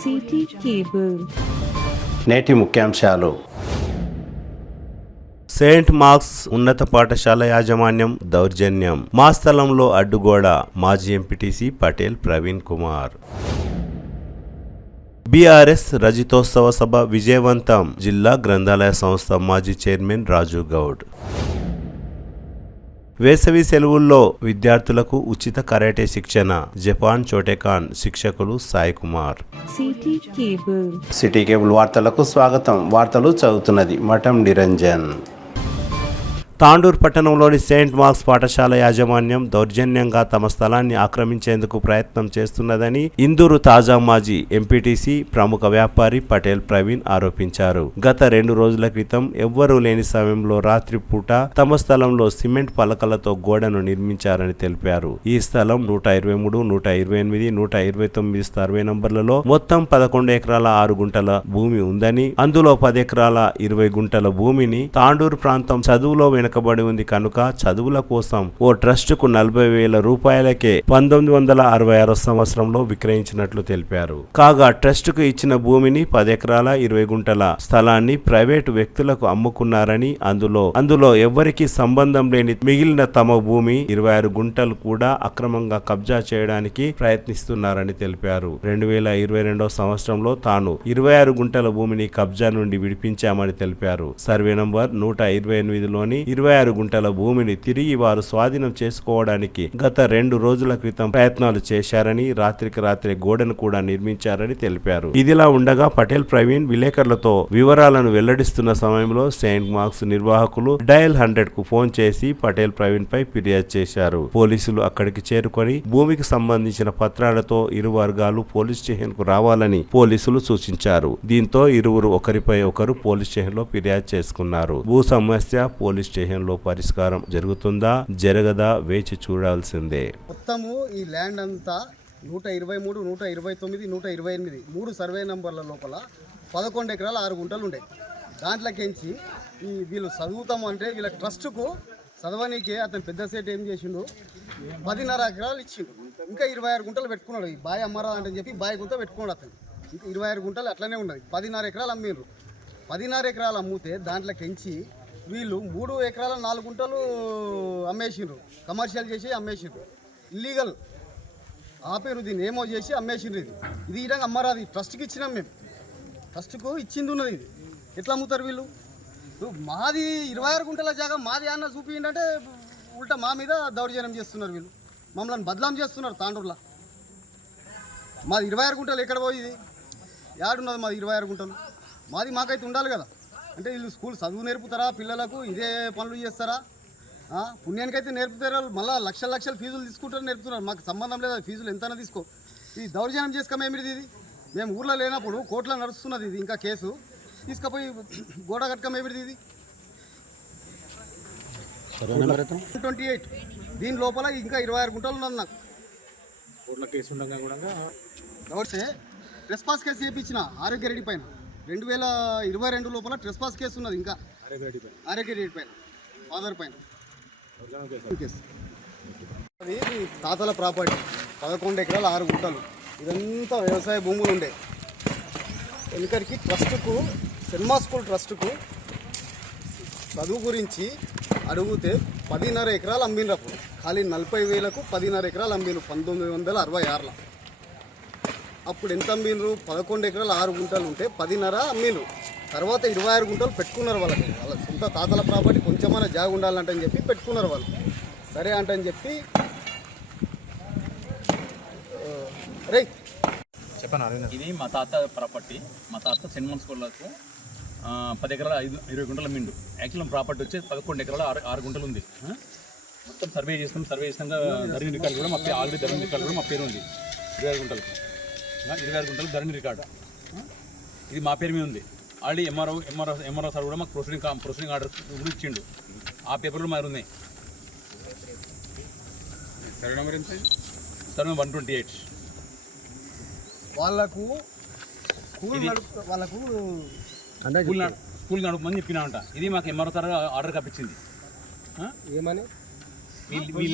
City cable. నేటి ముఖ్యాంశాలు. Saint marks ఉన్నత పాఠశాల యాజమాన్యం దౌర్జన్యం. మా స్థలంలో అడ్డుగోడ. మాజీ ఎంపీటీసీ పటేల్ ప్రవీణ్ కుమార్. బీఆర్ఎస్ రజతోత్సవ సభ విజయవంతం. జిల్లా గ్రంథాలయ సంస్థ మాజీ చైర్మన్ రాజు గౌడ్. వేసవి సెలవుల్లో విద్యార్థులకు ఉచిత కరాటే శిక్షణ. జపాన్ చోటెకాన్ శిక్షకులు Sai Kumar. City cable. City cable వార్తలకు స్వాగతం. వార్తలు చదువుతున్నది మఠం నిరంజన్. తాండూరు పట్టణంలోని సెయింట్ మార్క్స్ పాఠశాల యాజమాన్యం దౌర్జన్యంగా తమ స్థలాన్ని ఆక్రమించేందుకు ప్రయత్నం చేస్తున్నదని ఇందూరు తాజా మాజీ ఎంపీటీసీ ప్రముఖ వ్యాపారి పటేల్ ప్రవీణ్ ఆరోపించారు. గత 2 రోజుల క్రితం ఎవ్వరూ లేని సమయంలో రాత్రి పూట తమ స్థలంలో సిమెంట్ పలకలతో గోడను నిర్మించారని తెలిపారు. ఈ స్థలం 123, 128, 129 సర్వే నంబర్లలో మొత్తం 11 ఎకరాల 6 గుంటల భూమి ఉందని, అందులో 10 ఎకరాల 20 గుంటల భూమిని తాండూరు ప్రాంతం చదువులో వెనుకబడి ఉంది కనుక చదువుల కోసం ఓ ట్రస్టుకు 40,000 రూపాయలకే 1966 సంవత్సరంలో విక్రయించినట్లు తెలిపారు. కాగా ట్రస్టుకు ఇచ్చిన భూమిని 10 ఎకరాల 20 గుంటల స్థలాన్ని ప్రైవేటు వ్యక్తులకు అమ్ముకున్నారని, అందులో ఎవ్వరికీ సంబంధం లేని మిగిలిన తమ భూమి 26 గుంటలు కూడా అక్రమంగా కబ్జా చేయడానికి ప్రయత్నిస్తున్నారని తెలిపారు. 2022 సంవత్సరంలో తాను 26 గుంటల భూమిని కబ్జా నుండి విడిపించామని తెలిపారు. సర్వే నంబర్ 128లోని 26 గుంటల భూమిని తిరిగి వారు స్వాధీనం చేసుకోవడానికి గత 2 రోజుల క్రితం ప్రయత్నాలు చేశారని, రాత్రికి రాత్రి గోడను కూడా నిర్మించారని తెలిపారు. ఇదిలా ఉండగా పటేల్ ప్రవీణ్ విలేకరులతో వివరాలను వెల్లడిస్తున్న సమయంలో సెయింట్ మార్క్స్ నిర్వాహకులు డయల్ 100కు ఫోన్ చేసి పటేల్ ప్రవీణ్ పై ఫిర్యాదు చేశారు. పోలీసులు అక్కడికి చేరుకొని భూమికి సంబంధించిన పత్రాలతో ఇరు వర్గాలు పోలీస్ స్టేషన్ కు రావాలని పోలీసులు సూచించారు. దీంతో ఇరువురు ఒకరిపై ఒకరు పోలీస్ స్టేషన్ లో ఫిర్యాదు చేసుకున్నారు. భూ సమస్య పోలీస్ స్టేషన్ లో పరిష్కారం జరుగుతుందా జరగదా వేచి చూడాల్సిందే. మొత్తము ఈ ల్యాండ్ అంతా 123, 129, 128 3 సర్వే నంబర్ల లోపల 11 ఎకరాల 6 గుంటలు ఉండే. దాంట్లోకించి ఈ వీళ్ళు చదువుతాము అంటే వీళ్ళ ట్రస్టుకు చదవనీకే అతను పెద్ద సేట్ ఏం చేసిండు, 10.5 ఎకరాలు ఇచ్చిండు. ఇంకా 26 గుంటలు పెట్టుకున్నాడు. ఈ బాయ్ అమ్మారా అంటే చెప్పి బాయ్ గుంట పెట్టుకున్నాడు. అతను ఇంకా 26 గుంటలు అట్లనే ఉన్నది. 10.5 ఎకరాలు అమ్మిండ్రు. 10.5 ఎకరాలు అమ్మితే దాంట్లోకించి వీళ్ళు 3 ఎకరాల 4 గుంటలు అమ్మేసిండ్రు. కమర్షియల్ చేసి అమ్మేసిండ్రు. ఇల్లీగల్ ఆపేరు. దీన్ని ఏమో చేసి అమ్మేసిండ్రు. ఇది ఈ విధంగా అమ్మరాది. ట్రస్ట్కి ఇచ్చినాం మేము. ట్రస్ట్కు ఇచ్చింది ఉన్నది. ఇది ఎట్లా అమ్ముతారు వీళ్ళు? మాది 26 గుంటల జాగా మాది అన్న చూపించంటే ఉల్టా మా మీద దౌర్జన్యం చేస్తున్నారు వీళ్ళు. మమ్మల్ని బదలాం చేస్తున్నారు. తాండూరులో మాది 26 గుంటలు ఎక్కడ పోయింది? యాడున్నది మాది 26 గుంటలు? మాది మాకైతే ఉండాలి కదా. అంటే వీళ్ళు స్కూల్ చదువు నేర్పుతారా పిల్లలకు? ఇదే పనులు చేస్తారా? పుణ్యానికైతే నేర్పుతారు. మళ్ళీ లక్షల ఫీజులు తీసుకుంటారు, నేర్పుతున్నారు. మాకు సంబంధం లేదు. ఫీజులు ఎంతైనా తీసుకో. ఈ దౌర్జన్యం చేసుకోమేమిది? ఇది మేము ఊర్లో లేనప్పుడు కోర్టులో నడుస్తున్నది. ఇది ఇంకా కేసు తీసుకుపోయి గోడ కట్టకమేమిది? ఇది 28. దీని లోపల ఇంకా 26 గుంటలు ఉన్నది. నాకు కోర్టులో కేసు ఉండగా కూడా ట్రెస్పాస్ కేసు చేయించిన ఆరోగ్యరెడ్డి పైన 2022 లోపల ట్రెస్పాస్ కేసు ఉన్నది. ఇంకా ఆరోగ్యరెడ్డి పైన ఫాదర్ పైన కేసు. అది తాతల ప్రాపర్టీ 11 ఎకరాల 6 గుంటలు. ఇదంతా వ్యవసాయ భూములు ఉండే. వెనుకరికి ట్రస్టుకు, సెన్మా స్కూల్ ట్రస్టుకు చదువు గురించి అడిగితే 10.5 ఎకరాలు అమ్మిండ్రు. అప్పుడు ఖాళీ 40,000కు 10.5 ఎకరాలు అమ్మిండ్రు 1966లో. అప్పుడు ఎంత అమ్మిండ్రు? 11 ఎకరాలు 6 గుంటలు ఉంటే 10.5 అమ్మిండ్రు. తర్వాత 26 గుంటలు పెట్టుకున్నారు. వాళ్ళ సొంత తాతల ప్రాపర్టీ కొంచెమైనా జాగ ఉండాలంటని చెప్పి పెట్టుకున్నారు వాళ్ళు. సరే అంటని చెప్పి ఇది మా తాత ప్రాపర్టీ. మా తాత సెయింట్ మార్క్స్ స్కూళ్ళకు 10 ఎకరాల 20 గుంటల మిండు. యాక్చువల్ ప్రాపర్టీ వచ్చి 11 ఎకరాల 6 గుంటలు ఉంది. మొత్తం సర్వే చేసినాక ధరణి రికార్డు కూడా మా ఆల్రెడీ ధరణి రికార్డు కూడా మా పేరు ఉంది. 26 గుంటలకు 26 గుంటలు ధరణి రికార్డు ఇది మా పేరు మీద ఉంది. ఆల్రెడీ ఎంఆర్ఓ సార్ కూడా మాకు ప్రొసీడింగ్ ఆర్డర్ కూడా ఇచ్చిండు. ఆ పేపర్లు మారు ఉన్నాయి. సర్వే నెంబర్ ఎంత? సర్వే 128. వాళ్ళకు స్కూల్ నడుపుమని చెప్పినామంట. ఇది మాకు ఎంఆర్ఓ సార్ ఆర్డర్ కప్పించింది. ఏమని మీ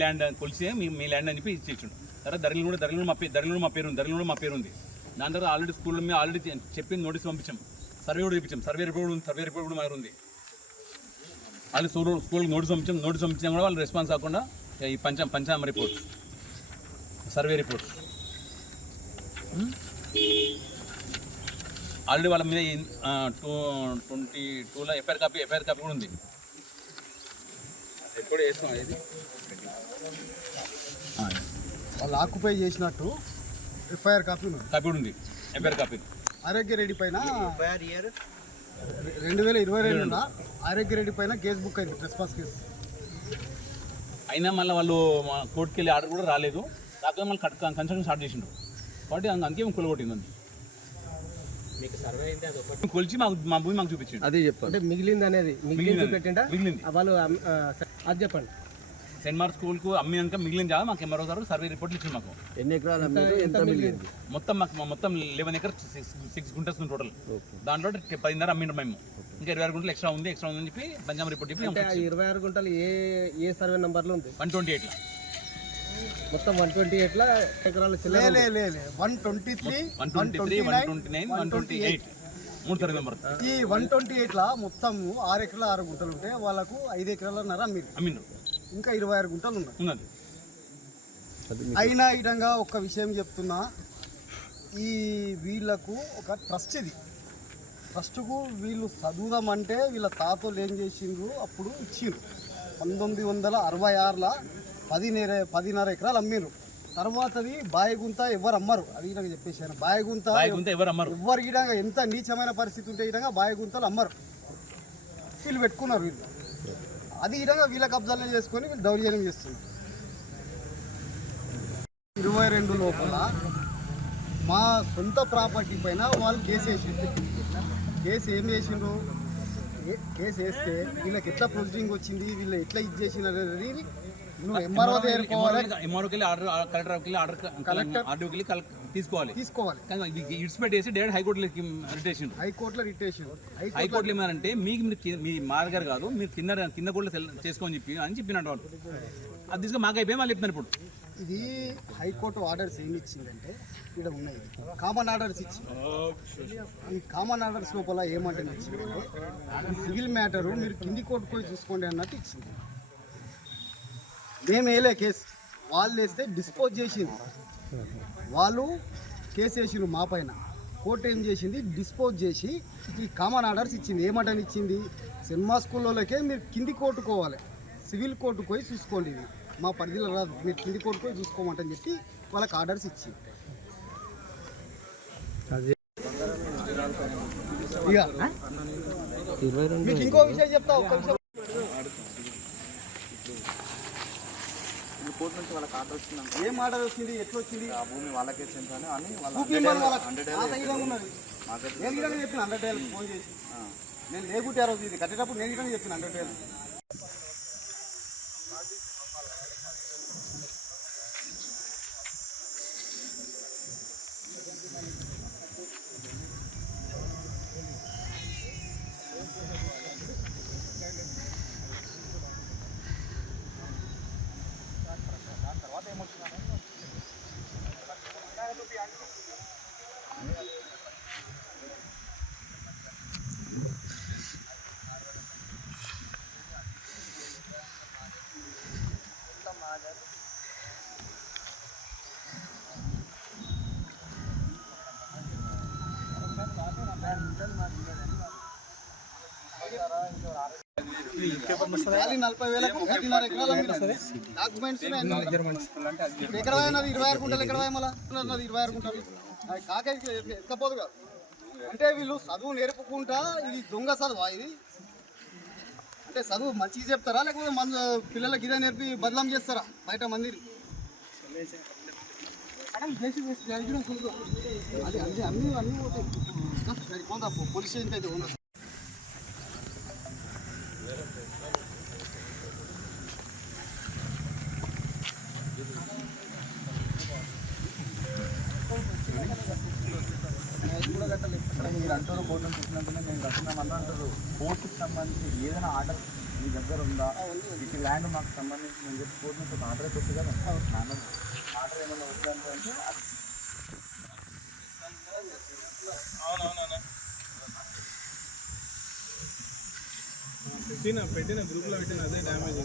ల్యాండ్ కొలిసే మీ ల్యాండ్ అని చెప్పి ఇచ్చిండు. తర్వాత ధరలు కూడా మా పేరు ఉంది. దాని తర్వాత ఆల్రెడీ స్కూల్లో మేము ఆల్రెడీ చెప్పింది నోటీస్ పంపించాం, సర్వే కూడా చూపించాం. సర్వే రిపోర్ట్ కూడా మాకు ఉంది. వాళ్ళు స్కూల్కి నోటీస్ పంపించాం కూడా వాళ్ళు రెస్పాన్స్ కాకుండా ఈ పంచామ రిపోర్ట్, సర్వే రిపోర్ట్ ఆల్రెడీ వాళ్ళ మీద 22లో ఎఫ్ఐఆర్ కాపీ కూడా ఉంది. ఎప్పుడు వేస్తాం ఇది వాళ్ళు ఆక్యుపై చేసినట్టు ఎఫ్ఐఆర్ కాపీ ఉంది. ఎఫ్ఐఆర్ కాపీ ఆరోగ్య రెడ్డి పైన 2022 ఆరోగ్య రెడ్డి పైన కేసు బుక్ అయింది, ట్రెస్పాస్ కేసు. అయినా మళ్ళీ వాళ్ళు కోర్టుకి వెళ్ళి ఆర్డర్ కూడా రాలేదు. కాకపోతే మళ్ళీ కన్స్ట్రక్షన్ స్టార్ట్ చేసిండు కాబట్టి అంకేం కొలగొట్టింది. మీకు సర్వే అయితే అది కొలిచి మా భూమి మాకు చూపించండి. అదే చెప్పండి. అంటే మిగిలింది అనేది పెట్టిండా వాళ్ళు అది చెప్పండి. సెయింట్ మార్క్ స్కూల్కు అమ్మినాక మిగిలిన జాగా మాకు ఎంఆర్ఓ గారు సర్వే రిపోర్ట్లు ఇచ్చింది. మాకు ఎన్ని ఎకరాలు ఎంత మిగిలింది? మొత్తం 11 acres 6 గుంటస్ టోటల్. దాంట్లో 10.5 అమ్మిండు మేము. ఇంకా 26 గుంటలు ఎక్స్ట్రా ఉంది అని చెప్పి పంచామ రిపోర్ట్ చెప్పి 26 గుంటలు ఏ సర్వే నంబర్లో ఉంది? 128 మొత్తం 128 ఎకరాలు 123, 129, 128 3 సర్వే నెంబర్. ఈ 128 మొత్తం 6 ఎకరాల 6 గుంటలు ఉంటే వాళ్ళకు 5 ఎకరాలన్నర అమ్మిండ్రు. ఇంకా 26 గుంటలు ఉన్నది. అయినా ఈ విధంగా ఒక విషయం చెప్తున్నా, ఈ వీళ్ళకు ఒక ట్రస్ట్, ఇది ట్రస్ట్కు వీళ్ళు చదువుదామంటే వీళ్ళ తాతలు ఏం చేసిండ్రు అప్పుడు ఇచ్చిండ్రు. 1966లో 10.5 ఎకరాలు అమ్మిరు. తర్వాతది బాయగుంత ఎవరు అమ్మరు, అది విధంగా చెప్పేసాను. బాయగుంత ఎవరు ఈ విధంగా ఎంత నీచమైన పరిస్థితి ఉంటే ఈ విధంగా బాయగుంతలు అమ్మరు. వీళ్ళు పెట్టుకున్నారు. వీళ్ళు అది ఈ విధంగా వీళ్ళ కబ్జాలు చేసుకొని వీళ్ళు దౌర్జన్యం చేస్తున్నారు. 22 లోపల మా సొంత ప్రాపర్టీ పైన వాళ్ళు కేసు వేసిండ్రు. కేసు ఏం చేసిండ్రు? కేసు వేస్తే వీళ్ళకి ఎట్లా ప్రొసీడింగ్ వచ్చింది, వీళ్ళు ఎట్లా ఇది చేసినారు అనేది నువ్వు ఎంఆర్ఓ తీసుకోవాలి. ఇడిచిపెట్టేసి డైరెక్ట్ హైకోర్టులో రిటేషన్. హైకోర్టులో ఏమన్నారంటే మీకు మీ మాదగారు కాదు, మీరు కింద కోర్టులో చేసుకోని చెప్పినట్టు వాళ్ళు. అది తీసుకొని మాకు అయిపోయి వాళ్ళు చెప్తున్నారు. ఇప్పుడు ఇది హైకోర్టు ఆర్డర్స్ ఏమి ఇచ్చిందంటే ఇక్కడ ఉన్నాయి కామన్ ఆర్డర్స్ ఇచ్చింది. ఈ కామన్ ఆర్డర్స్ లోపల ఏమంటే ఇచ్చిందంటే ఈ సివిల్ మ్యాటరు మీరు కింది కోర్టు పోయి చూసుకోండి అన్నట్టు ఇచ్చింది. మేము వేయలే కేసు, వాళ్ళు వేస్తే డిస్పోజ్ చేసింది. వాళ్ళు కేసు వేసిండ్రు మా పైన. కోర్టు ఏం చేసింది? డిస్పోజ్ చేసి ఈ కామన్ ఆర్డర్స్ ఇచ్చింది. ఏమంటని ఇచ్చింది? సినిమా స్కూల్లోకే మీరు కింది కోర్టుకోవాలి, సివిల్ కోర్టుకు పోయి చూసుకోండి, ఇది మా పరిధిలో రాదు, మీరు కింది కోర్టుకు పోయి చూసుకోమంటని చెప్పి వాళ్ళకి ఆర్డర్స్ ఇచ్చింది. మీకు ఇంకో విషయం చెప్తా, ఒక్క విషయం. కోర్టు నుంచి వాళ్ళకి ఆర్డర్ వచ్చింది. ఏం ఆర్డర్ వచ్చింది? ఎట్లా వచ్చింది? ఆ భూమి వాళ్ళకే చెందాను అని నేను ఇలాగే చెప్పిన 100 డేలకు ఫోన్ చేసి, నేను లేకుంటే ఆ రోజు ఇది కట్టేటప్పుడు నేను ఇలాగే చెప్పిన 100 డేలు. ఖాళీ 40,000కు 10.5 ఎకరాలు అమ్మిన డాక్యుమెంట్స్ ఎక్కడ పోయినది? 26 గుంటలు ఎక్కడ పోయి? మళ్ళీ 26 గుంటలు కాకేసి ఎక్కపోదు కాదు. అంటే వీళ్ళు చదువు నేర్పుకుంటా ఇది దొంగ చదువా? ఇది అంటే చదువు మంచిగా చెప్తారా లేకపోతే మన పిల్లలకి ఇదే నేర్పి బదలాం చేస్తారా బయట మందిని? అది అన్నీ పోతాయి. సరిపోదా పోలీస్ స్టేషన్కి అయితే ఉందా? మీరు అంటారు కోర్టు నుంచి వచ్చినట్టునే మేము కట్టినామన్నా అంటారు. కోర్టుకి సంబంధించి ఏదైనా ఆర్డర్ మీ దగ్గర ఉందా? ఇటు ల్యాండ్ మాకు సంబంధించి నేను చెప్పి కోర్టు నుంచి ఒక ఆర్డర్ వచ్చి కదా, ఆర్డర్ ఏమైనా వచ్చిందంటే పెట్టిన గ్రూప్లో పెట్టిన అదే డ్యామేజ్.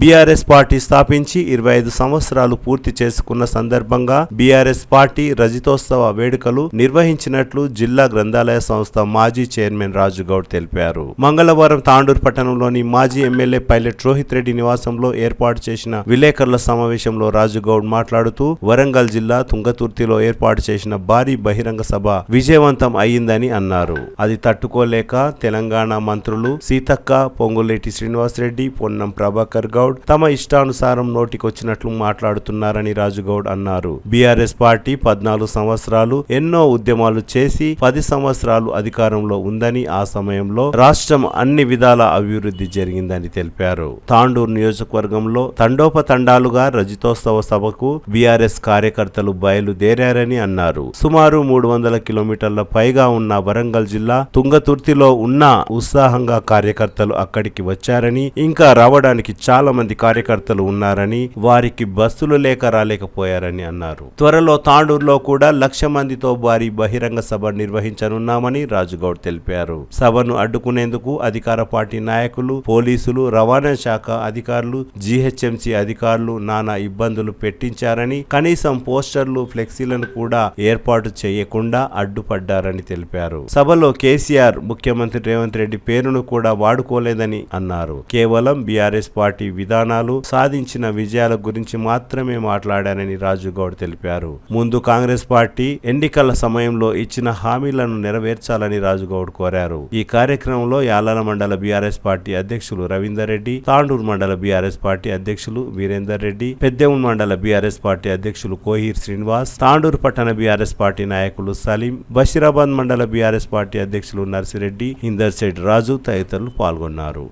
బీఆర్ఎస్ పార్టీ స్థాపించి 25 సంవత్సరాలు పూర్తి చేసుకున్న సందర్భంగా బీఆర్ఎస్ పార్టీ రజతోత్సవ వేడుకలు నిర్వహించినట్లు జిల్లా గ్రంథాలయ సంస్థ మాజీ చైర్మన్ రాజుగౌడ్ తెలిపారు. మంగళవారం తాండూరు పట్టణంలోని మాజీ ఎమ్మెల్యే పైలట్ రోహిత్ రెడ్డి నివాసంలో ఏర్పాటు చేసిన విలేకరుల సమావేశంలో రాజుగౌడ్ మాట్లాడుతూ వరంగల్ జిల్లా తుంగతుర్తిలో ఏర్పాటు చేసిన భారీ బహిరంగ సభ విజయవంతం అయ్యిందని అన్నారు. అది తట్టుకోలేక తెలంగాణ మంత్రులు సీతక్క, పొంగులేటి శ్రీనివాసరెడ్డి, పొన్నం ప్రభాకర్ గౌడ్ తమ ఇష్టానుసారం నోటికొచ్చినట్లు మాట్లాడుతున్నారని రాజుగౌడ్ అన్నారు. బీఆర్ఎస్ పార్టీ 14 సంవత్సరాలు ఎన్నో ఉద్యమాలు చేసి 10 సంవత్సరాలు అధికారంలో ఉందని, ఆ సమయంలో రాష్ట్రం అన్ని విధాల అభివృద్ధి జరిగిందని తెలిపారు. తాండూరు నియోజకవర్గంలో తండోపతండాలుగా రజతోత్సవ సభకు బీఆర్ఎస్ కార్యకర్తలు బయలుదేరారని అన్నారు. సుమారు 300 కిలోమీటర్ల పైగా ఉన్న వరంగల్ జిల్లా తుంగతుర్తిలో ఉన్న ఉత్సాహంగా కార్యకర్తలు అక్కడికి వచ్చారని, ఇంకా రావడానికి చాలా మంది కార్యకర్తలు ఉన్నారని, వారికి బస్సులు లేక రాలేకపోయారని అన్నారు. త్వరలో తాండూరులో కూడా 1,00,000 మందితో భారీ బహిరంగ సభ నిర్వహించనున్నామని రాజుగౌడ్ తెలిపారు. సభను అడ్డుకునేందుకు అధికార పార్టీ నాయకులు, పోలీసులు, రవాణా శాఖ అధికారులు, జీహెచ్ఎంసీ అధికారులు నానా ఇబ్బందులు పెట్టించారని, కనీసం పోస్టర్లు, ఫ్లెక్సీలను కూడా ఏర్పాటు చేయకుండా అడ్డుపడ్డారని తెలిపారు. సభలో కేసీఆర్, ముఖ్యమంత్రి రేవంత్ రెడ్డి పేరును కూడా వాడుకోలేదని అన్నారు. కేవలం బీఆర్ఎస్ పార్టీ విధానాలు, సాధించిన విజయాల గురించి మాత్రమే మాట్లాడారని రాజుగౌడ్ తెలిపారు. ముందు కాంగ్రెస్ పార్టీ ఎన్నికల సమయంలో ఇచ్చిన హామీలను నెరవేర్చాలని రాజుగౌడ్ కోరారు. ఈ కార్యక్రమంలో యాలాల మండల బీఆర్ఎస్ పార్టీ అధ్యక్షులు రవీందర్ రెడ్డి, తాండూరు మండల బీఆర్ఎస్ పార్టీ అధ్యక్షులు వీరేందర్ రెడ్డి, పెద్దెమున్ మండల బీఆర్ఎస్ పార్టీ అధ్యక్షులు కోహీర్ శ్రీనివాస్, తాండూరు పట్టణ బీఆర్ఎస్ పార్టీ నాయకులు సలీం, బషీరాబాద్ మండల బీఆర్ఎస్ పార్టీ అధ్యక్షులు నర్సిరెడ్డి, ఇందర్ శెట్టి రాజు తదితరులు పాల్గొన్నారు.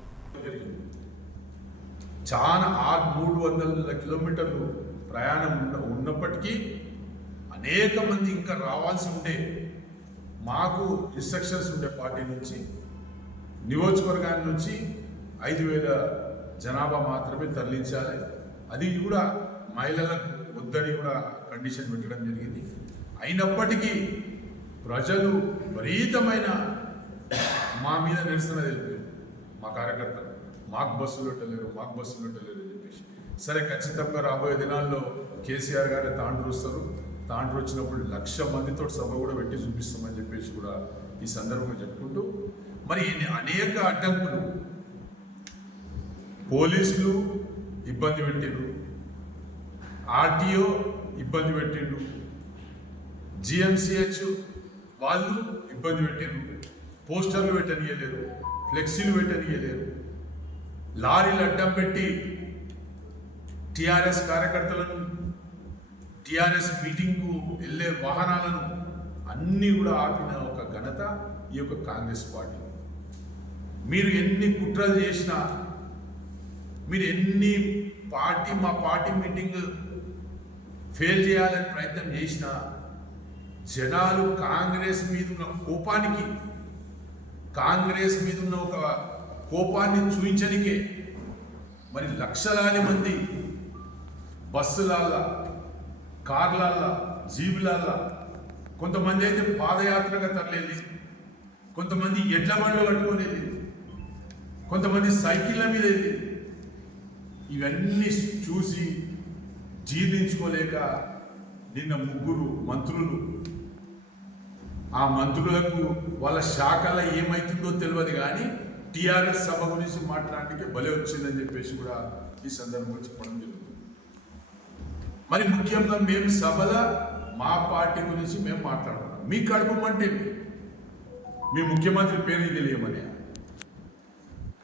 చాలా 300 కిలోమీటర్లు ప్రయాణం ఉన్నప్పటికీ అనేక మంది ఇంకా రావాల్సి ఉండే, మాకు ఇన్స్ట్రక్షన్స్ ఉండే పార్టీ నుంచి, నియోజకవర్గాన్ని నుంచి 5,000 జనాభా మాత్రమే తరలించాలి. అది కూడా మహిళలకు వద్దని కూడా కండిషన్ పెట్టడం జరిగింది. అయినప్పటికీ ప్రజలు విపరీతమైన మా మీద నిరసన తెలిపారు. మా కార్యకర్తలు మాకు బస్సులు పెట్టలేరు అని చెప్పేసి, సరే ఖచ్చితంగా రాబోయే దినాల్లో కేసీఆర్ గారే తాండూరు వస్తారు, తాండూరు వచ్చినప్పుడు 1,00,000 మందితో సభ కూడా పెట్టి చూపిస్తామని చెప్పేసి కూడా ఈ సందర్భంగా చెప్పుకుంటూ, మరి అనేక అడ్డంకులు, పోలీసులు ఇబ్బంది పెట్టిండ్రు, ఆర్టీఓ ఇబ్బంది పెట్టిండ్రు, జిఎంసిహెచ్ వాళ్ళు ఇబ్బంది పెట్టిండ్రు, పోస్టర్లు పెట్టనియలేరు, ఫ్లెక్సీలు పెట్టనియలేరు, లారీలు అడ్డం పెట్టి టీఆర్ఎస్ కార్యకర్తలను, టీఆర్ఎస్ మీటింగ్కు వెళ్ళే వాహనాలను అన్నీ కూడా ఆపిన ఒక ఘనత ఈ యొక్క కాంగ్రెస్ పార్టీ. మీరు ఎన్ని కుట్రలు చేసినా, మీరు ఎన్ని మా పార్టీ మీటింగ్ ఫెయిల్ చేయాలని ప్రయత్నం చేసినా, జనాలు కాంగ్రెస్ మీద ఉన్న కోపానికి, కాంగ్రెస్ మీద ఉన్న ఒక కోపాన్ని చూపించనికే మరి లక్షలాది మంది బస్సులల్లా, కార్లల్లా, జీబులల్లా, కొంతమంది అయితే పాదయాత్రగా తరలేది, కొంతమంది ఎడ్ల బండ్లు కట్టుకునేది, కొంతమంది సైకిళ్ళ మీద వెళ్ళేది. ఇవన్నీ చూసి జీర్ణించుకోలేక నిన్న 3 మంత్రులు, ఆ మంత్రులకు వాళ్ళ శాఖలో ఏమవుతుందో తెలియదు కానీ టీఆర్ఎస్ సభ గురించి మాట్లాడడానికి భలే వచ్చిందని చెప్పేసి కూడా ఈ సందర్భంగా చెప్పడం జరుగుతుంది. మరి ముఖ్యంగా మేము సభలో మా పార్టీ గురించి మేము మాట్లాడుతున్నాం. మీ కడుపమంటే మీ ముఖ్యమంత్రి పేరు తెలియమని,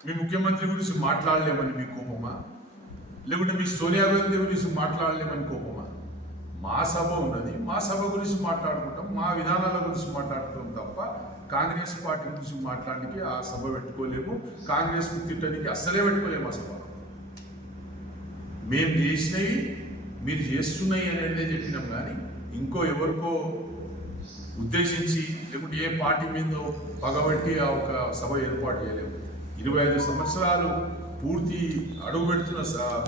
మీ ముఖ్యమంత్రి గురించి మాట్లాడలేమని మీ కోపమా, లేకుంటే మీ సోనియా గాంధీ గురించి మాట్లాడలేమని కోపమా? మా సభ ఉన్నది, మా సభ గురించి మాట్లాడుకుంటాం, మా విధానాల గురించి మాట్లాడుకుంటాం తప్ప కాంగ్రెస్ పార్టీ గురించి మాట్లాడడానికి ఆ సభ పెట్టుకోలేము, కాంగ్రెస్ తిట్టడానికి అస్సలే పెట్టుకోలేము. ఆ సభ మేము చేసినవి మీరు చేస్తున్నాయి అనేది చెప్పినాం కానీ ఇంకో ఎవరికో ఉద్దేశించి లేకుంటే ఏ పార్టీ మీదో పగబట్టి ఆ ఒక సభ ఏర్పాటు చేయలేము. 25 సంవత్సరాలు పూర్తి అడుగుపెడుతున్న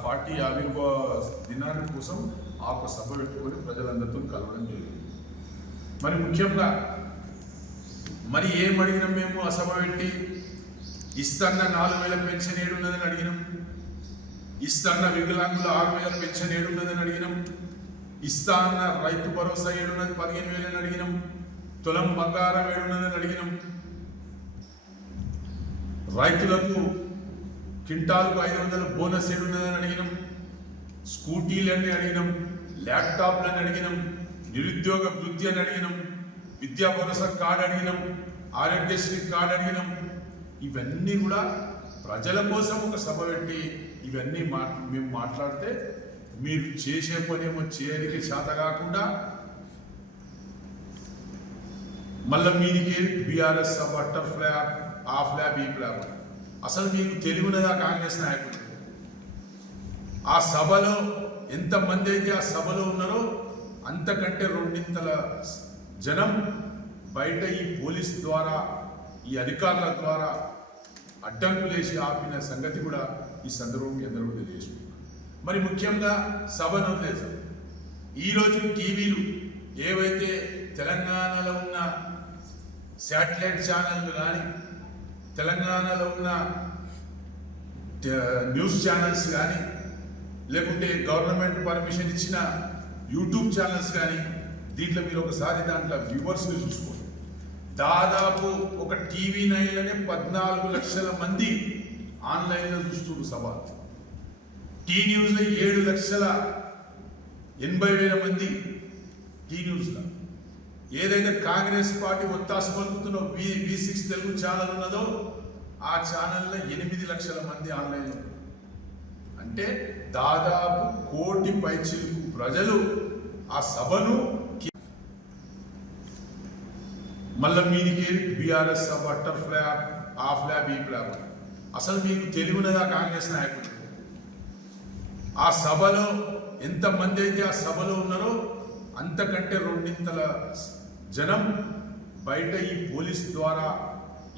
పార్టీ ఆవిర్భావ దినాల కోసం ఆ ఒక సభ పెట్టుకొని ప్రజలందరితో కలవడం జరిగింది. మరి ముఖ్యంగా మరి ఏం అడిగినాం మేము ఆ సభ పెట్టి? ఇస్తన్న 4,000 పెన్షన్ ఏడున్నదని అడిగినాం. ఇస్తన్న వికలాంగుల 6,000 పెన్షన్ ఏడున్నదని అడిగినాం. ఇస్తా అన్న రైతు భరోసా ఏడున్నది 15,000 అని అడిగినాం. తులం బంగారం ఏడున్నదని అడిగినాం. రైతులకు క్వింటాల్కు 500 బోనస్ ఏడున్నదని అడిగినాం. స్కూటీలని అడిగినాం. ల్యాప్టాప్లని అడిగినాం. నిరుద్యోగ వృత్తి అని అడిగినాం. విద్యా భరోసా కార్డు అడిగినాం. ఆరోగ్యశ్రీ కార్డు అడిగినాం. ఇవన్నీ కూడా ప్రజల కోసం ఒక సభ పెట్టి ఇవన్నీ మేము మాట్లాడితే మీరు చేసే పనేమో చేయడానికి చేత కాకుండా మళ్ళీ మీదికి BRS Sabha tough lab of lab ఈ ల్యాబ్. అసలు మీకు తెలివినదా కాంగ్రెస్ నాయకులు? ఆ సభలో ఎంతమంది అయితే ఆ సభలో ఉన్నారో అంతకంటే 2 జనం బయట ఈ పోలీస్ ద్వారా ఈ అధికారుల ద్వారా అడ్డంకులేసి ఆపిన సంగతి కూడా ఈ సందర్భం ఎందరూ తెలియజేస్తున్నారు. మరి ముఖ్యంగా సభను వదిలేసాం. ఈరోజు టీవీలు ఏవైతే తెలంగాణలో ఉన్న శాటిలైట్ ఛానళ్ళు కానీ తెలంగాణలో ఉన్న న్యూస్ ఛానల్స్ కానీ లేకుంటే గవర్నమెంట్ పర్మిషన్ ఇచ్చిన యూట్యూబ్ ఛానల్స్ కానీ దీంట్లో మీరు ఒకసారి దాంట్లో వ్యూవర్స్ని చూసుకోండి. దాదాపు ఒక టీవీ 9లోనే 14 లక్షల మంది ఆన్లైన్లో చూస్తున్నారు సభ. టీ న్యూస్లో 7,80,000 మంది టీ న్యూస్లో. ఏదైతే కాంగ్రెస్ పార్టీ ఒత్తాసు పలుకుతున్న V6 తెలుగు ఛానల్ ఉన్నదో ఆ ఛానల్లో 8 లక్షల మంది ఆన్లైన్లో. అంటే దాదాపు 1 కోటి పైచిలుకు ప్రజలు ఆ సభను మళ్ళీ మీదికి BRS Sabha tough lab of lab ఈ ల్యాబ్. అసలు మీకు తెలివినదా కాంగ్రెస్ నాయకులు? ఆ సభలో ఎంతమంది అయితే ఆ సభలో ఉన్నారో అంతకంటే 2 జనం బయట ఈ పోలీస్ ద్వారా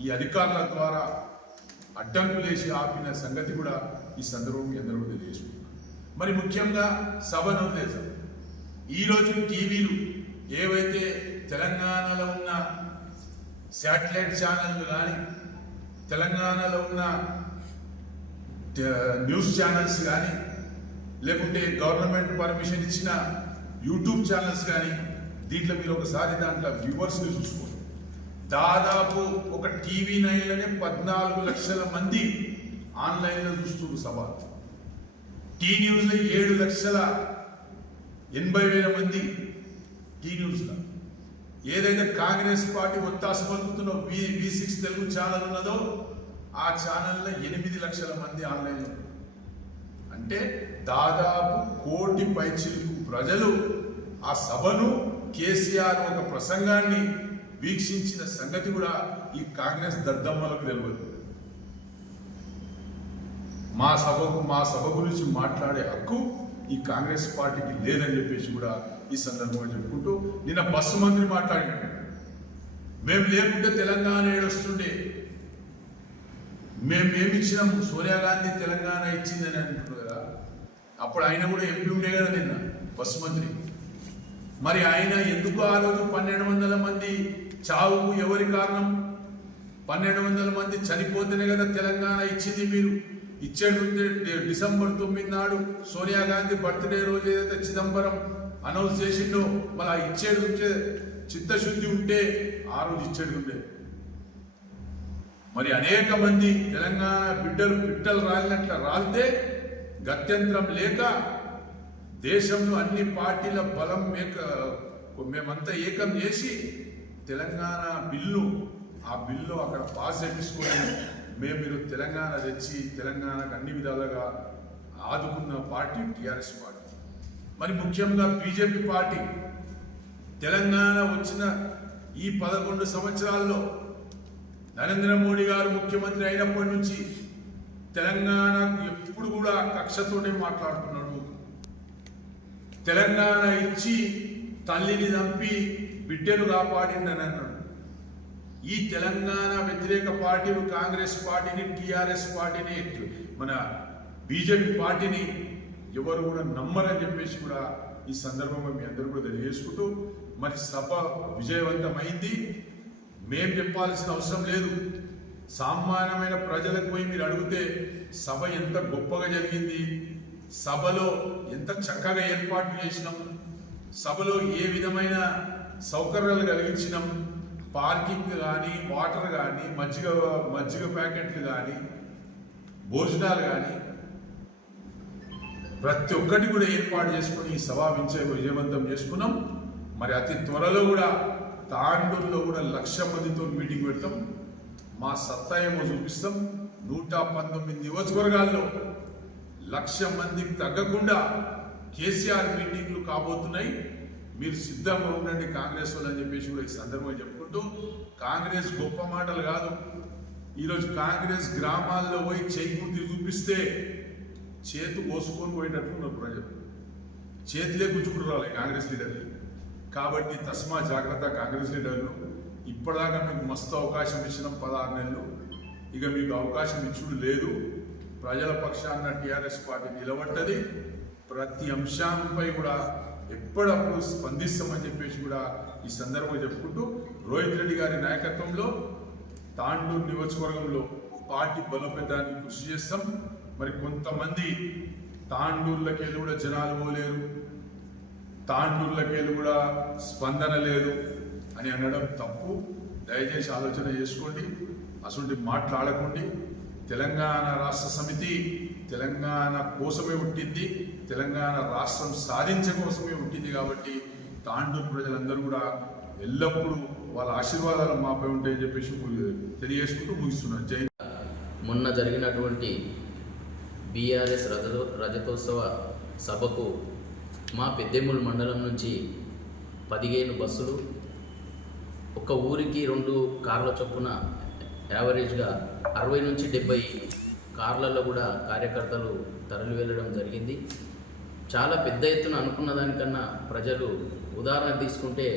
ఈ అధికారుల ద్వారా అడ్డంకులేసి ఆపిన సంగతి కూడా ఈ సందర్భం ఎందరూ తెలియజేస్తున్నారు. మరి ముఖ్యంగా సభను వదిలేసాం. ఈరోజు టీవీలు ఏవైతే తెలంగాణలో ఉన్న శాటిలైట్ ఛానళ్ళు కానీ తెలంగాణలో ఉన్న న్యూస్ ఛానల్స్ కానీ లేకుంటే గవర్నమెంట్ పర్మిషన్ ఇచ్చిన యూట్యూబ్ ఛానల్స్ కానీ దీంట్లో మీరు ఒకసారి దాంట్లో వ్యూవర్స్ని చూసుకోండి. దాదాపు ఒక టీవీ 9లోనే 14 లక్షల మంది ఆన్లైన్లో చూస్తున్నారు సభ. టీ న్యూస్లో 7,80,000 మంది టీ న్యూస్లో. ఏదైతే కాంగ్రెస్ పార్టీ ఒత్తాసు పలుకుతున్న V6 తెలుగు ఛానల్ ఉన్నదో ఆ ఛానల్లో 8 లక్షల మంది ఆన్లైన్లో. అంటే దాదాపు 1 కోటి పైచిలుకు ప్రజలు ఆ సభను కేసీఆర్ ఒక ప్రసంగాన్ని వీక్షించిన సంగతి కూడా ఈ కాంగ్రెస్ దద్దమ్మలకు తెలియదు. మా సభ గురించి మాట్లాడే హక్కు ఈ కాంగ్రెస్ పార్టీకి లేదని చెప్పేసి కూడా ఈ సందర్భంగా చెప్పుకుంటూ నిన్న బస్సు మంత్రి మాట్లాడినాడు. మేము లేకుంటే తెలంగాణ ఏడొస్తుండే, మేమిచ్చినాం, సోనియా గాంధీ తెలంగాణ ఇచ్చిందని అంటున్నారు కదా. అప్పుడు ఆయన కూడా ఎంపీ ఉండే కదా నిన్న బస్సు మంత్రి. మరి ఆయన ఎందుకు ఆ రోజు 1,200 మంది చావుకు ఎవరి కారణం? 1,200 మంది చనిపోతేనే కదా తెలంగాణ ఇచ్చింది. మీరు ఇచ్చేది డిసెంబర్ 9 నాడు సోనియా గాంధీ బర్త్డే రోజు ఏదైతే చిదంబరం అనౌన్స్ చేసిండో మళ్ళీ ఇచ్చేది చిత్తశుద్ధి ఉంటే ఆ రోజు ఇచ్చేది ఉండే. మరి అనేక మంది తెలంగాణ బిడ్డలు రాలినట్ల రాలితే గత్యంతరం లేక దేశంలో అన్ని పార్టీల బలం మేమంతా ఏకం చేసి తెలంగాణ బిల్లు అక్కడ పాస్ చేపించుకొని మీరు తెలంగాణ తెచ్చి తెలంగాణకు అన్ని విధాలుగా ఆదుకున్న పార్టీ టీఆర్ఎస్ పార్టీ. మరి ముఖ్యంగా బీజేపీ పార్టీ తెలంగాణ వచ్చిన ఈ 11 సంవత్సరాల్లో నరేంద్ర మోడీ గారు ముఖ్యమంత్రి అయినప్పటి నుంచి తెలంగాణ ఎప్పుడు కూడా కక్షతోనే మాట్లాడుతున్నాడు. తెలంగాణ ఇచ్చి తల్లిని చంపి బిడ్డను కాపాడిండని అన్నాడు. ఈ తెలంగాణ వ్యతిరేక పార్టీలు కాంగ్రెస్ పార్టీని, టీఆర్ఎస్ పార్టీని, మన బీజేపీ పార్టీని ఎవరు కూడా నమ్మరని చెప్పేసి కూడా ఈ సందర్భంగా మీ అందరూ కూడా తెలియజేసుకుంటూ మరి సభ విజయవంతమైంది. మేం చెప్పాల్సిన అవసరం లేదు. సామాన్యమైన ప్రజలకు పోయి మీరు అడిగితే సభ ఎంత గొప్పగా జరిగింది, సభలో ఎంత చక్కగా ఏర్పాట్లు చేసినాం, సభలో ఏ విధమైన సౌకర్యాలు కలిగించినాం, పార్కింగ్ కానీ, వాటర్ కానీ, మజ్జిగ ప్యాకెట్లు కానీ, భోజనాలు కానీ ప్రతి ఒక్కటి కూడా ఏర్పాటు చేసుకుని ఈ సభ విజయవంతం చేసుకున్నాం. మరి అతి త్వరలో కూడా తాండూరులో కూడా 1,00,000 మందితో మీటింగ్ పెడతాం. మా సత్తా ఏమో చూపిస్తాం. 119 నియోజకవర్గాల్లో 1,00,000 మందికి తగ్గకుండా కేసీఆర్ మీటింగ్లు కాబోతున్నాయి. మీరు సిద్ధంగా ఉండండి కాంగ్రెస్ వాళ్ళు అని చెప్పేసి కూడా ఈ సందర్భంగా చెప్పుకుంటూ, కాంగ్రెస్ గొప్ప మాటలు కాదు. ఈరోజు కాంగ్రెస్ గ్రామాల్లో పోయి చేకూర్తి చూపిస్తే చేతు కోసుకొని పోయేటట్లున్నారు ప్రజలు. చేతిలే గుచ్చుకుంటూ రావాలి కాంగ్రెస్ లీడర్లు. కాబట్టి తస్మా జాగ్రత్త కాంగ్రెస్ లీడర్లు. ఇప్పటిదాకా మీకు మస్తు అవకాశం ఇచ్చినాం 16 నెలలు. ఇక మీకు అవకాశం ఇచ్చుడు లేదు. ప్రజల పక్షాన టీఆర్ఎస్ పార్టీ నిలబడ్డది. ప్రతి అంశంపై కూడా ఎప్పుడప్పుడు స్పందిస్తామని చెప్పేసి కూడా ఈ సందర్భంగా చెప్పుకుంటూ, రోహిత్ రెడ్డి గారి నాయకత్వంలో తాండూరు నియోజకవర్గంలో పార్టీ బలోపేతానికి కృషి చేస్తాం. మరి కొంతమంది తాండూరులకి వెళ్ళి కూడా జనాలు పోలేరు, తాండూరులకి వెళ్ళి కూడా స్పందన లేదు అని అనడం తప్పు. దయచేసి ఆలోచన చేసుకోండి, అసలు మాట్లాడకండి. తెలంగాణ రాష్ట్ర సమితి తెలంగాణ కోసమే పుట్టింది, తెలంగాణ రాష్ట్రం సాధించే కోసమే పుట్టింది. కాబట్టి తాండూరు ప్రజలందరూ కూడా ఎల్లప్పుడూ వాళ్ళ ఆశీర్వాదాలు మాపై ఉంటాయని చెప్పేసి తెలియజేసుకుంటూ ముగిస్తున్నాను. జై. మొన్న జరిగినటువంటి బీఆర్ఎస్ రజతోత్సవ సభకు మా పెద్దేముల్ మండలం నుంచి 15 బస్సులు, ఒక ఊరికి 2 కార్ల చొప్పున యావరేజ్గా 60 నుంచి 70 కార్లలో కూడా కార్యకర్తలు తరలి వెళ్ళడం జరిగింది. చాలా పెద్ద ఎత్తున అనుకున్న దానికన్నా ప్రజలు, ఉదాహరణ తీసుకుంటే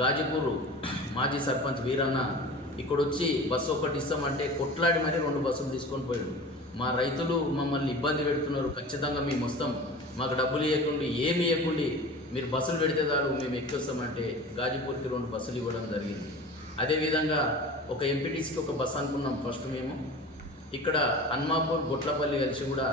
గాజీపూర్ మాజీ సర్పంచ్ వీరన్న ఇక్కడొచ్చి బస్సు ఒకటి ఇస్తామంటే కొట్లాడి మరీ 2 బస్సులు తీసుకొని పోయాడు. మా రైతులు మమ్మల్ని ఇబ్బంది పెడుతున్నారు, ఖచ్చితంగా మేము వస్తాం, మాకు డబ్బులు ఇవ్వకుండా ఏమి ఇవ్వకుండా మీరు బస్సులు పెడితే చాలు మేము ఎక్కొస్తామంటే గాజీపూర్కి 2 బస్సులు ఇవ్వడం జరిగింది. అదేవిధంగా ఒక ఎంపీటీసీకి ఒక బస్సు అనుకున్నాం ఫస్ట్ మేము. ఇక్కడ హన్మాపూర్, గొట్లపల్లి కలిసి కూడా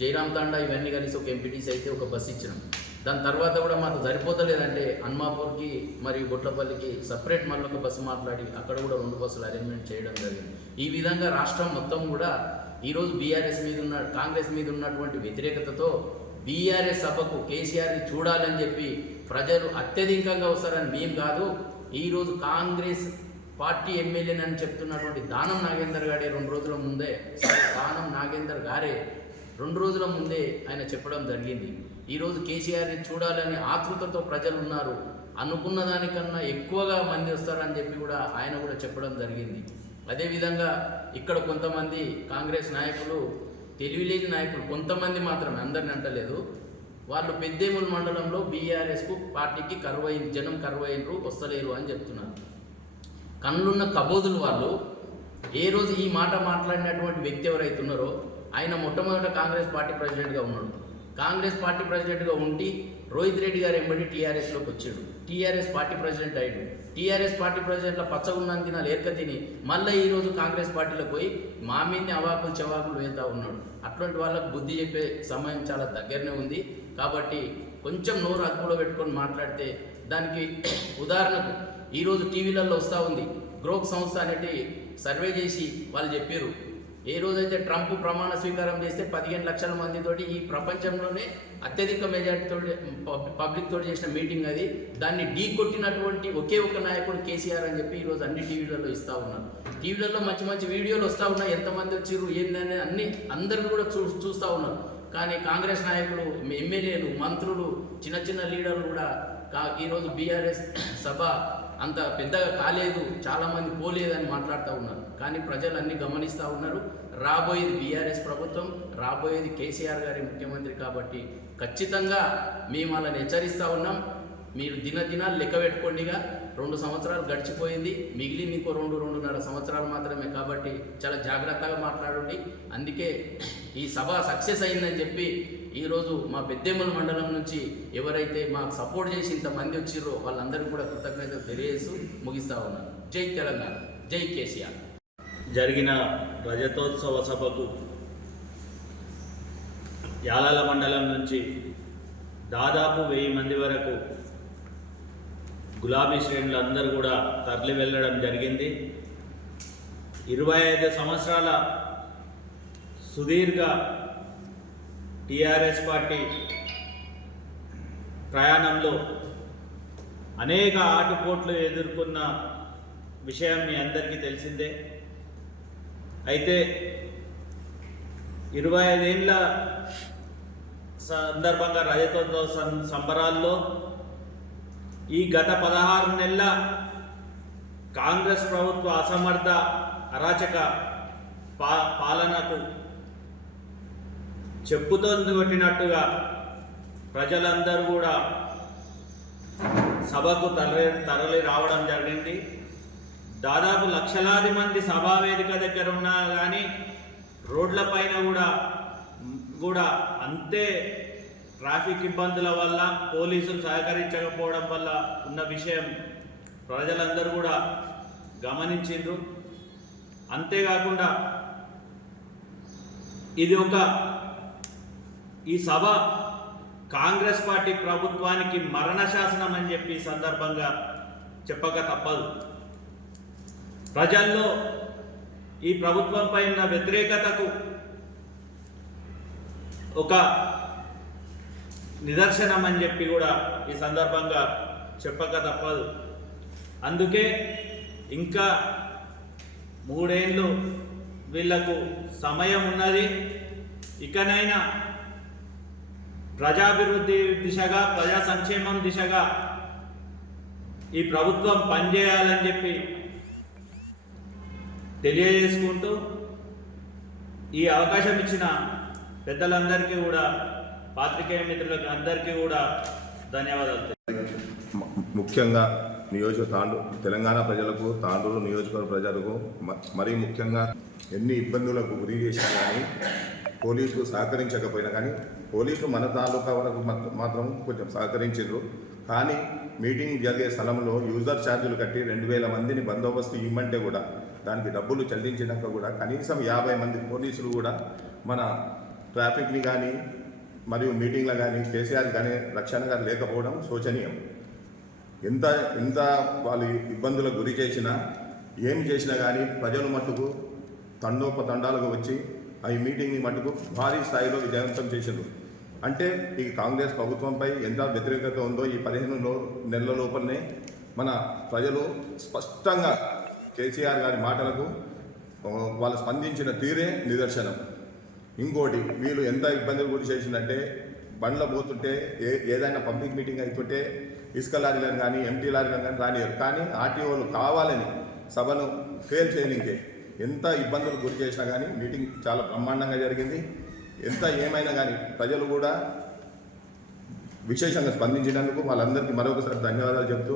జయరామ్ తాండా ఇవన్నీ కలిసి ఒక ఎంపీటీసీ అయితే ఒక బస్సు ఇచ్చినాం. దాని తర్వాత కూడా మాకు సరిపోతలేదంటే హన్మాపూర్కి మరియు గొట్లపల్లికి సపరేట్ మళ్ళీ ఒక బస్సు మాట్లాడి అక్కడ కూడా 2 బస్సులు అరేంజ్మెంట్ చేయడం జరిగింది. ఈ విధంగా రాష్ట్రం మొత్తం కూడా ఈరోజు కాంగ్రెస్ మీద ఉన్నటువంటి వ్యతిరేకతతో బీఆర్ఎస్ సభకు కేసీఆర్ని చూడాలని చెప్పి ప్రజలు అత్యధికంగా వస్తారని మేము కాదు, ఈరోజు కాంగ్రెస్ పార్టీ ఎమ్మెల్యేనని చెప్తున్నటువంటి దానం నాగేందర్ గారే 2 రోజుల ముందే, దానం నాగేందర్ గారే 2 రోజుల ముందే ఆయన చెప్పడం జరిగింది. ఈరోజు కేసీఆర్ని చూడాలని ఆతృతతో ప్రజలు ఉన్నారు, అనుకున్న దానికన్నా ఎక్కువగా మంది వస్తారని చెప్పి కూడా ఆయన కూడా చెప్పడం జరిగింది. అదేవిధంగా ఇక్కడ కొంతమంది కాంగ్రెస్ నాయకులు, తెలివిలేని నాయకులు కొంతమంది మాత్రమే, అందరిని అంటలేదు, వాళ్ళు పెద్దేముల్ మండలంలో బీఆర్ఎస్కు పార్టీకి జనం కరువైనరు, వస్తలేరు అని చెప్తున్నారు. కళ్ళున్న కబోదులు వాళ్ళు. ఏ రోజు ఈ మాట మాట్లాడినటువంటి వ్యక్తి ఎవరైతే ఉన్నారో ఆయన మొట్టమొదట కాంగ్రెస్ పార్టీ ప్రెసిడెంట్గా ఉన్నాడు. కాంగ్రెస్ పార్టీ ప్రెసిడెంట్గా ఉండి రోహిత్ రెడ్డి గారు ఎంబడి టీఆర్ఎస్లోకి వచ్చాడు. టీఆర్ఎస్ పార్టీ ప్రెసిడెంట్ అయ్యాడు. టీఆర్ఎస్ పార్టీ ప్రెసిడెంట్లో పచ్చగున్నాను తినాలి ఏర్క తిని మళ్ళీ ఈరోజు కాంగ్రెస్ పార్టీలో పోయి మా మీదనే అవాకులు చెవాకులు వెళ్తూ ఉన్నాడు. అట్లాంటి వాళ్ళకు బుద్ధి చెప్పే సమయం చాలా దగ్గరనే ఉంది. కాబట్టి కొంచెం నోరు అదుపులో పెట్టుకొని మాట్లాడితే, దానికి ఉదాహరణకు ఈరోజు టీవీలలో వస్తూ ఉంది, గ్రోక్ సంస్థ అనేటి సర్వే చేసి వాళ్ళు చెప్పారు, ఏ రోజైతే ట్రంప్ ప్రమాణ స్వీకారం చేస్తే 15 లక్షల మందితోటి ఈ ప్రపంచంలోనే అత్యధిక మెజార్టీతో పబ్లిక్ తోటి చేసిన మీటింగ్ అది. దాన్ని ఢీ కొట్టినటువంటి ఒకే ఒక నాయకుడు కేసీఆర్ అని చెప్పి ఈరోజు అన్ని టీవీలలో ఇస్తూ ఉన్నారు. టీవీలలో మంచి మంచి వీడియోలు వస్తూ ఉన్నాయి, ఎంతమంది వచ్చారు ఏందని అన్ని అందరూ కూడా చూస్తూ ఉన్నారు. కానీ కాంగ్రెస్ నాయకులు, ఎమ్మెల్యేలు, మంత్రులు, చిన్న చిన్న లీడర్లు కూడా ఈరోజు బీఆర్ఎస్ సభ అంత పెద్దగా కాలేదు, చాలామంది పోలేదని మాట్లాడుతూ ఉన్నారు. కానీ ప్రజలు అన్నీ గమనిస్తూ ఉన్నారు. రాబోయేది బీఆర్ఎస్ ప్రభుత్వం, రాబోయేది కేసీఆర్ గారి ముఖ్యమంత్రి. కాబట్టి ఖచ్చితంగా మేము వాళ్ళని హెచ్చరిస్తూ ఉన్నాం. మీరు దినాలు లెక్క పెట్టుకోండిగా. 2 సంవత్సరాలు గడిచిపోయింది, మిగిలింది ఇంకో 2-2.5 సంవత్సరాలు మాత్రమే. కాబట్టి చాలా జాగ్రత్తగా మాట్లాడండి. అందుకే ఈ సభ సక్సెస్ అయిందని చెప్పి ఈరోజు మా పెద్దేముల్ మండలం నుంచి ఎవరైతే మాకు సపోర్ట్ చేసి ఇంతమంది వచ్చిర్రో వాళ్ళందరికీ కూడా కృతజ్ఞతలు తెలియజేస్తూ ముగిస్తూ ఉన్నారు. జై తెలంగాణ, జై కేసీఆర్. జరిగిన రజతోత్సవ సభకు యాలాల మండలం నుంచి దాదాపు 1000 మంది వరకు గులాబీ శ్రేణులు అందరూ కూడా తరలి వెళ్ళడం జరిగింది. 25 సంవత్సరాల సుదీర్ఘ టీఆర్ఎస్ పార్టీ ప్రయాణంలో అనేక ఆటుపోట్లు ఎదుర్కొన్న విషయం మీ అందరికీ తెలిసిందే. అయితే 25 ఏళ్ళ సందర్భంగా రజతోత్సవ సంబరాల్లో ఈ గత 16 నెలల కాంగ్రెస్ ప్రభుత్వ అసమర్థ అరాచక పాలనకు చెప్పుతో కొట్టినట్టుగా ప్రజలందరూ కూడా సభకు తరలి రావడం జరిగింది. దాదాపు లక్షలాది మంది సభావేదిక దగ్గర ఉన్నా కానీ రోడ్లపైన కూడా అంతే ట్రాఫిక్ ఇబ్బందుల వల్ల పోలీసులు సహకరించకపోవడం వల్ల ఉన్న విషయం ప్రజలందరూ కూడా గమనించిండ్రు. అంతేకాకుండా ఈ సభ కాంగ్రెస్ పార్టీ ప్రభుత్వానికి మరణ శాసనం అని చెప్పి ఈ సందర్భంగా చెప్పక తప్పదు. ప్రజల్లో ఈ ప్రభుత్వంపై ఉన్న వ్యతిరేకతకు ఒక నిదర్శనం అని చెప్పి కూడా ఈ సందర్భంగా చెప్పక తప్పదు. అందుకే ఇంకా 3 ఏళ్ళు వీళ్లకు సమయం ఉన్నది. ఇకనైనా ప్రజాభివృద్ధి దిశగా, ప్రజా సంక్షేమం దిశగా ఈ ప్రభుత్వం పనిచేయాలని చెప్పి తెలియజేసుకుంటూ ఈ అవకాశం ఇచ్చిన పెద్దలందరికీ కూడా, పాత్రికేయ మిత్రులకు అందరికీ కూడా ధన్యవాదాలు. ముఖ్యంగా తెలంగాణ ప్రజలకు, తాండూరు నియోజకవర్గ ప్రజలకు మరీ ముఖ్యంగా ఎన్ని ఇబ్బందులకు గురి చేసినా కానీ పోలీసులు సహకరించకపోయినా కానీ పోలీసులు మన తాలూకా వరకు మాత్రం కొంచెం సహకరించారు. కానీ మీటింగ్ జరిగే స్థలంలో యూజర్ ఛార్జీలు కట్టి 2000 మందిని బందోబస్తు ఇవ్వమంటే కూడా దానికి డబ్బులు చెల్లించినాక కూడా కనీసం 50 మంది పోలీసులు కూడా మన ట్రాఫిక్ని కానీ మరియు మీటింగ్లో కానీ కేసీఆర్ కానీ రక్షణగా లేకపోవడం శోచనీయం. ఎంత వాళ్ళు ఇబ్బందులకు గురి చేసినా ఏం చేసినా కానీ ప్రజలు మట్టుకు తండోపతండాలకు వచ్చి ఈ మీటింగ్ని మట్టుకు భారీ స్థాయిలో విజయవంతం చేసిండ్రు. అంటే ఈ కాంగ్రెస్ ప్రభుత్వంపై ఎంత వ్యతిరేకత ఉందో ఈ 15 నెలల లోపలనే మన ప్రజలు స్పష్టంగా కేసీఆర్ గారి మాటలకు వాళ్ళు స్పందించిన తీరే నిదర్శనం. ఇంకోటి, వీళ్ళు ఎంత ఇబ్బందులు గురి చేసిందంటే బండ్ల పోతుంటే ఏదైనా పబ్లిక్ మీటింగ్ అయిపోతే ఇసుక లారీలను కానీ ఎంటీ లారీలను కానీ రానియరు. కానీ ఆర్టీఓలు కావాలని సభను ఫెయిల్ చేయనికే ఎంత ఇబ్బందులు గురి చేసినా కానీ మీటింగ్ చాలా బ్రహ్మాండంగా జరిగింది. ఎంత ఏమైనా కానీ ప్రజలు కూడా విశేషంగా స్పందించినందుకు వాళ్ళందరికీ మరొకసారి ధన్యవాదాలు చెప్తూ,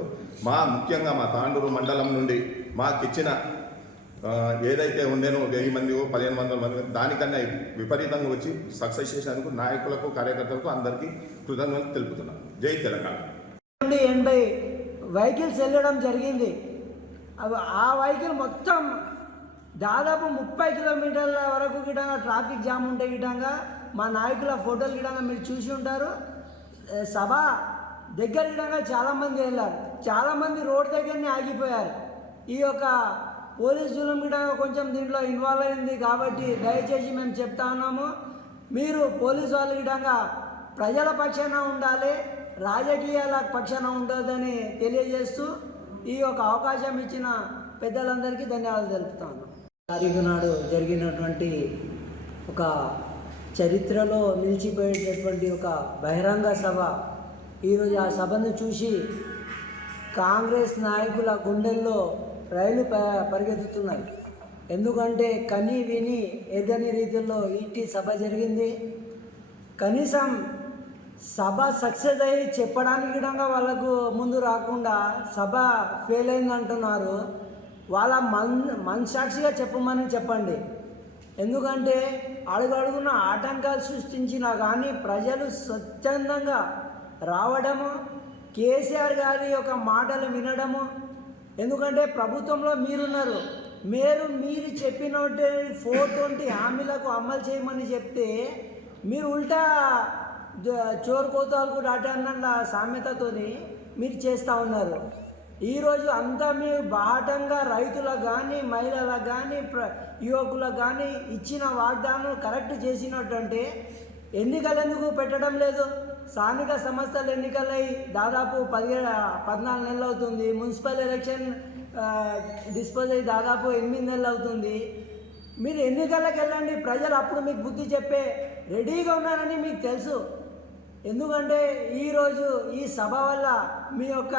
ముఖ్యంగా మా తాండూరు మండలం నుండి మాకిచ్చిన ఏదైతే ఉండేనో 1000 మంది 1500 మంది దానికన్నా విపరీతంగా వచ్చి సక్సెస్ చేసేందుకు నాయకులకు, కార్యకర్తలకు అందరికీ కృతజ్ఞతలు తెలుపుతున్నాను. జై తెలంగాణ. 80 వెహికల్స్ వెళ్ళడం జరిగింది. ఆ వెహికల్ మొత్తం దాదాపు 30 కిలోమీటర్ల వరకు గిటంగా ట్రాఫిక్ జామ్ ఉంటే గిటంగా మా నాయకుల ఫోటోలు గిటంగా మీరు చూసి ఉంటారు. సభ దగ్గర గిటంగా చాలామంది వెళ్ళారు, చాలామంది రోడ్ దగ్గరనే ఆగిపోయారు. ఈ యొక్క పోలీస్ జూలం గిటంగా కొంచెం దీంట్లో ఇన్వాల్వ్ అయింది కాబట్టి దయచేసి మేము చెప్తా ఉన్నాము, మీరు పోలీసు వాళ్ళు గిటంగా ప్రజల పక్షాన ఉండాలి, రాజకీయాల పక్షాన ఉండదని తెలియజేస్తూ ఈ యొక్క అవకాశం ఇచ్చిన పెద్దలందరికీ ధన్యవాదాలు తెలుపుతాను. తారీఖు నాడు జరిగినటువంటి ఒక చరిత్రలో నిలిచిపోయేటటువంటి ఒక బహిరంగ సభ, ఈరోజు ఆ సభను చూసి కాంగ్రెస్ నాయకుల గుండెల్లో రైలు పరిగెత్తుతున్నాయి. ఎందుకంటే కని విని ఎరగని రీతిలో ఇంటి సభ జరిగింది. కనీసం సభ సక్సెస్ అయ్యి చెప్పడానికి కూడా వాళ్ళకు ముందు రాకుండా సభ ఫెయిల్ అయిందంటున్నారు. వాళ్ళ మనసాక్షిగా చెప్పండి. ఎందుకంటే అడుగడుగున ఆటంకాలు సృష్టించినా కానీ ప్రజలు స్వచ్ఛందంగా రావడము, కేసీఆర్ గారి యొక్క మాటలు వినడము. ఎందుకంటే ప్రభుత్వంలో మీరున్నారు, మీరు చెప్పినట్టు 420 హామీలకు అమలు చేయమని చెప్తే మీరు ఉల్టా చోరు కోతాలు కూడా అటే అన్న సామెతతోని మీరు చేస్తూ ఉన్నారు. ఈరోజు అంతా మీరు బాహటంగా రైతులకు కానీ మహిళలకు కానీ యువకులకు కానీ ఇచ్చిన వాగ్దానం కరెక్ట్ చేసినట్టుంటే ఎన్నికలు ఎందుకు పెట్టడం లేదు? స్థానిక సంస్థల ఎన్నికలై దాదాపు 14 నెలలు అవుతుంది. మున్సిపల్ ఎలక్షన్ డిస్పోజ్ అయ్యి దాదాపు 8 నెలలు అవుతుంది. మీరు ఎన్నికలకు వెళ్ళండి, ప్రజలు అప్పుడు మీకు బుద్ధి చెప్పే రెడీగా ఉన్నారని మీకు తెలుసు. ఎందుకంటే ఈరోజు ఈ సభ వల్ల మీ యొక్క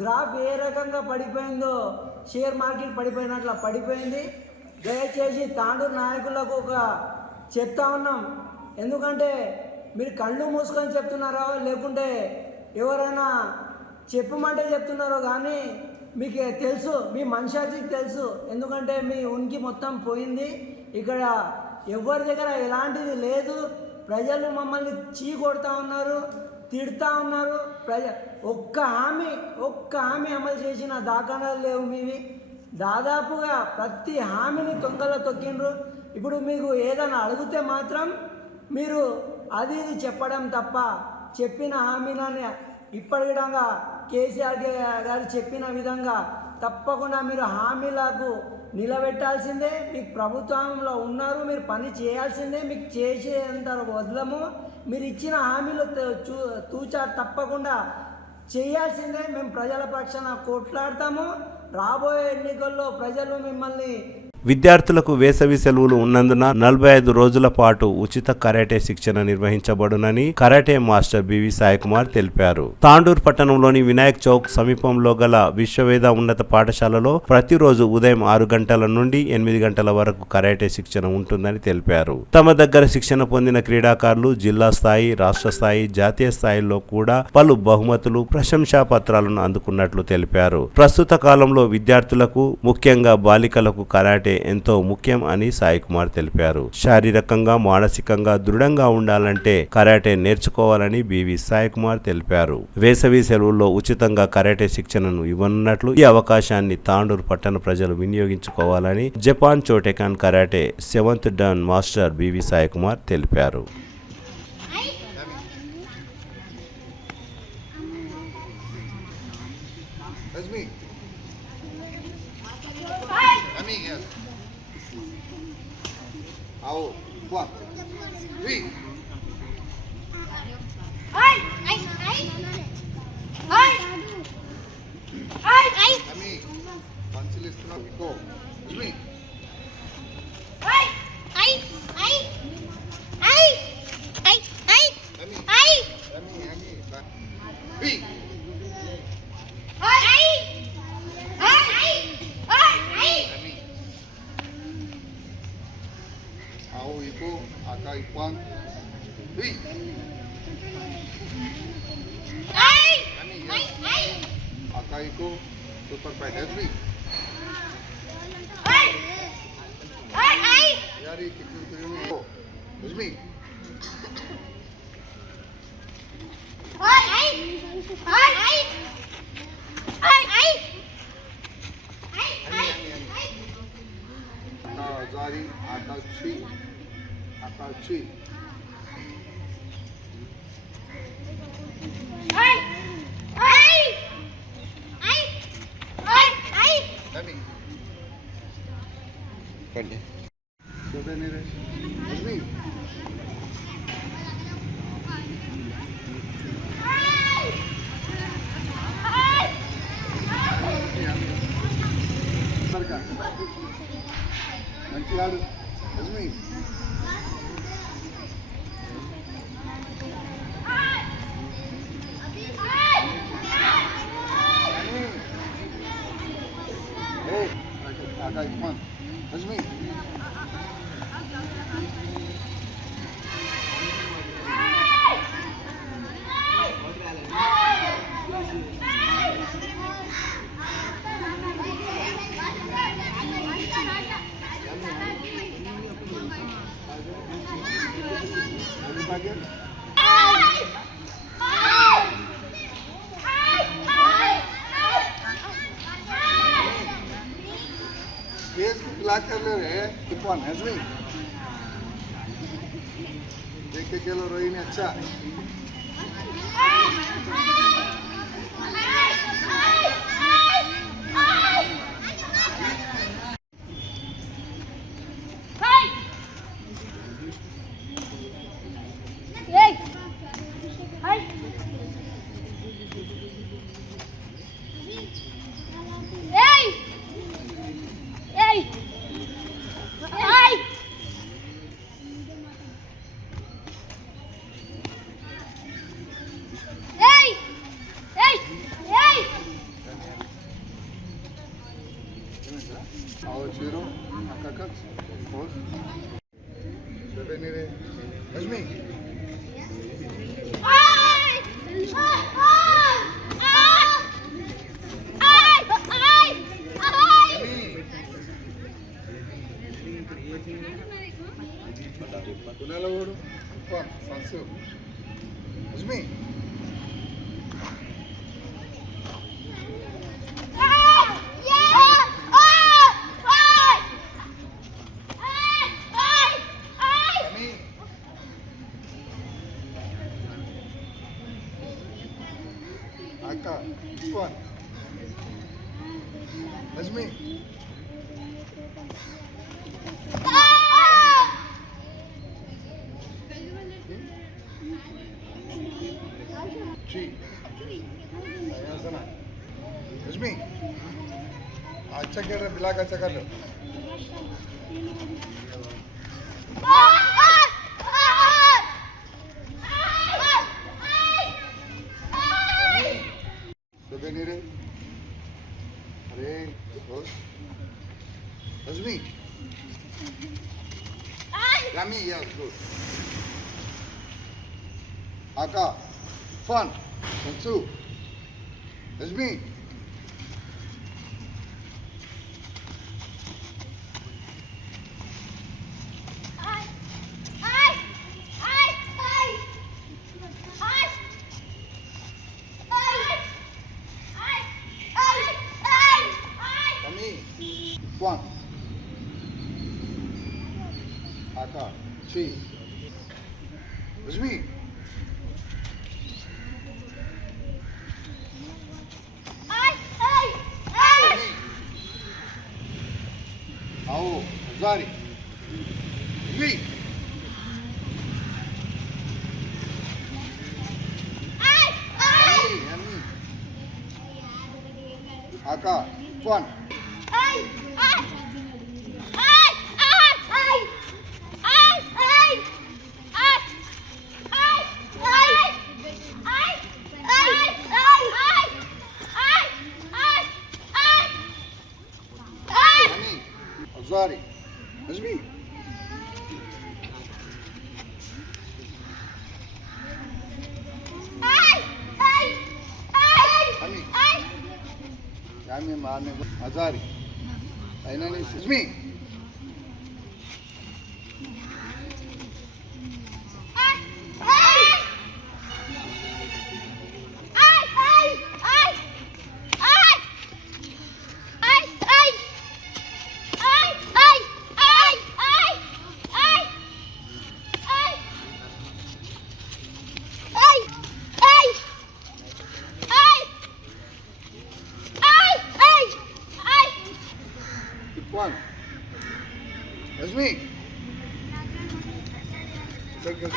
గ్రాఫ్ ఏ రకంగా పడిపోయిందో, షేర్ మార్కెట్ పడిపోయినట్ల పడిపోయింది. దయచేసి తాండూరు నాయకులకు ఒక చెప్తా ఉన్నాం. ఎందుకంటే మీరు కళ్ళు మూసుకొని చెప్తున్నారో లేకుంటే ఎవరైనా చెప్పమంటే చెప్తున్నారో కానీ మీకు తెలుసు, మీ మనిషికి తెలుసు. ఎందుకంటే మీ ఉనికి మొత్తం పోయింది. ఇక్కడ ఎవరి దగ్గర ఎలాంటిది లేదు. ప్రజలు మమ్మల్ని కొడతా ఉన్నారు, తిడతా ఉన్నారు. ఒక్క హామీ అమలు చేసిన దాఖలాలు లేవు మీవి. దాదాపుగా ప్రతి హామీని తొంగలో తొక్కిండ్రు. ఇప్పుడు మీకు ఏదైనా అడిగితే మాత్రం మీరు అది ఇది చెప్పడం తప్ప చెప్పిన హామీలని ఇప్పటి విధంగా కేసీఆర్ గారు చెప్పిన విధంగా తప్పకుండా మీరు హామీలకు నిలబెట్టాల్సిందే. మీకు ప్రభుత్వంలో ఉన్నారు, మీరు పని చేయాల్సిందే. మీకు చేసేంత వదలము. మీరు ఇచ్చిన హామీలు తూచా తప్పకుండా చేయాల్సిందే. మేము ప్రజల పక్షాన కొట్లాడతాము. రాబోయే ఎన్నికల్లో ప్రజలు మిమ్మల్ని విద్యార్థులకు వేసవి సెలవులు ఉన్నందున 45 రోజుల పాటు ఉచిత కరాటే శిక్షణ నిర్వహించబడునని karate master B V Sai Kumar తెలిపారు. తాండూరు పట్టణంలోని వినాయక్ చౌక్ సమీపంలో గల విశ్వవేద ఉన్నత పాఠశాలలో ప్రతిరోజు ఉదయం 6 గంటల నుండి 8 గంటల వరకు కరాటే శిక్షణ ఉంటుందని తెలిపారు. తమ దగ్గర శిక్షణ పొందిన క్రీడాకారులు జిల్లా స్థాయి, రాష్ట్ర స్థాయి, జాతీయ స్థాయిలో కూడా పలు బహుమతులు, ప్రశంసా పత్రాలను అందుకున్నట్లు తెలిపారు. ప్రస్తుత కాలంలో విద్యార్థులకు, ముఖ్యంగా బాలికలకు కరాటే ఎంతో ముఖ్యం అని సాయి కుమార్ తెలిపారు. శారీరకంగా, మానసికంగా దృఢంగా ఉండాలంటే కరాటే నేర్చుకోవాలని బివి సాయి కుమార్ తెలిపారు. వేసవి సెలవుల్లో ఉచితంగా కరాటే శిక్షణను ఇవ్వనున్నట్లు, ఈ అవకాశాన్ని తాండూరు పట్టణ ప్రజలు వినియోగించుకోవాలని Japan Shotokan karate 7th dan master B V Sai Kumar తెలిపారు. Super fight, help me. Yari, help me. Zari, Akachi. कर ले रे कौन हजमी देख के चलो रोही ने अच्छा आओ चीरो अक्का फोर्स सेवन रे हजमी कुणाला ओढू कोण सांसू हजमी Aka, Swan, Azmi. Chi. Ayasana. Azmi. अच्छा कर रहा बिला का अच्छा कर लो नहीं रे अरे हजमी Rami, yes, good. Aka, Fun, Sansu, Hizmi. One. Aka, Chi. Hizmi. Ao, Zari. Hizmi. Aka, Fun. Sorry, that's me. Yami marne Azari. I know it's me. One. That's me. Take this.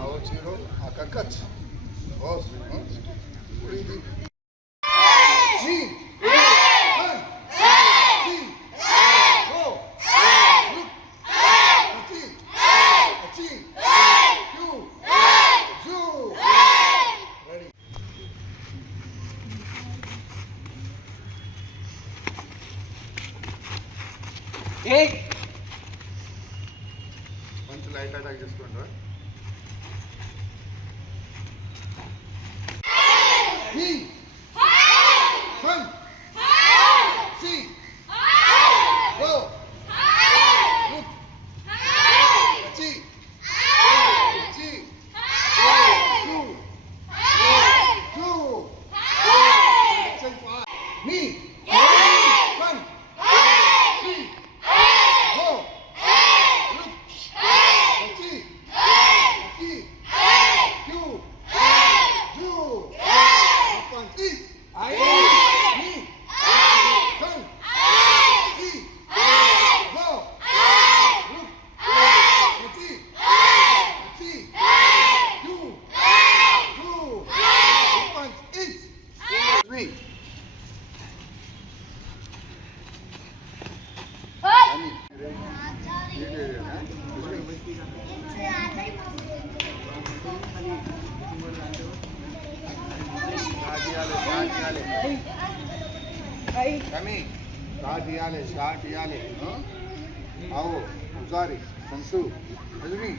How Chiro, Akakat. Boss, breathing. See, Hey! Once light attack just went right. Start आओ उजारी संसु रजनी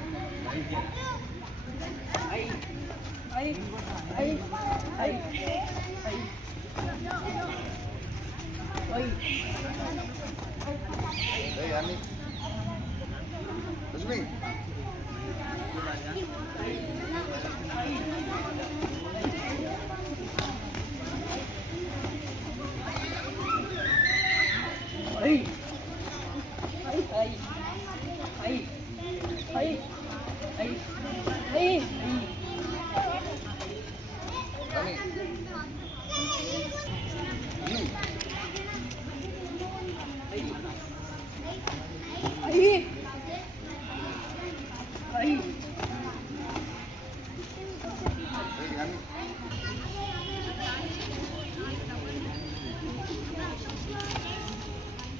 रजनी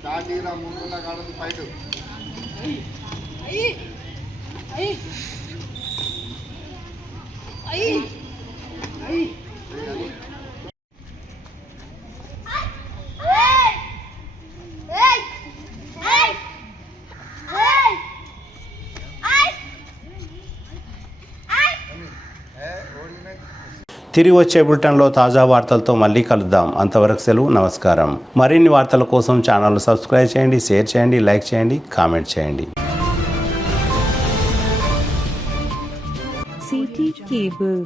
దాటిరా ముందున్న కాడదు fight తిరిగి వచ్చే బులెటిన్లో తాజా వార్తలతో మళ్ళీ కలుద్దాం. అంతవరకు సెలవు, నమస్కారం. మరిన్ని వార్తల కోసం ఛానల్ సబ్స్క్రైబ్ చేయండి, షేర్ చేయండి, లైక్ చేయండి, కామెంట్ చేయండి. City cable.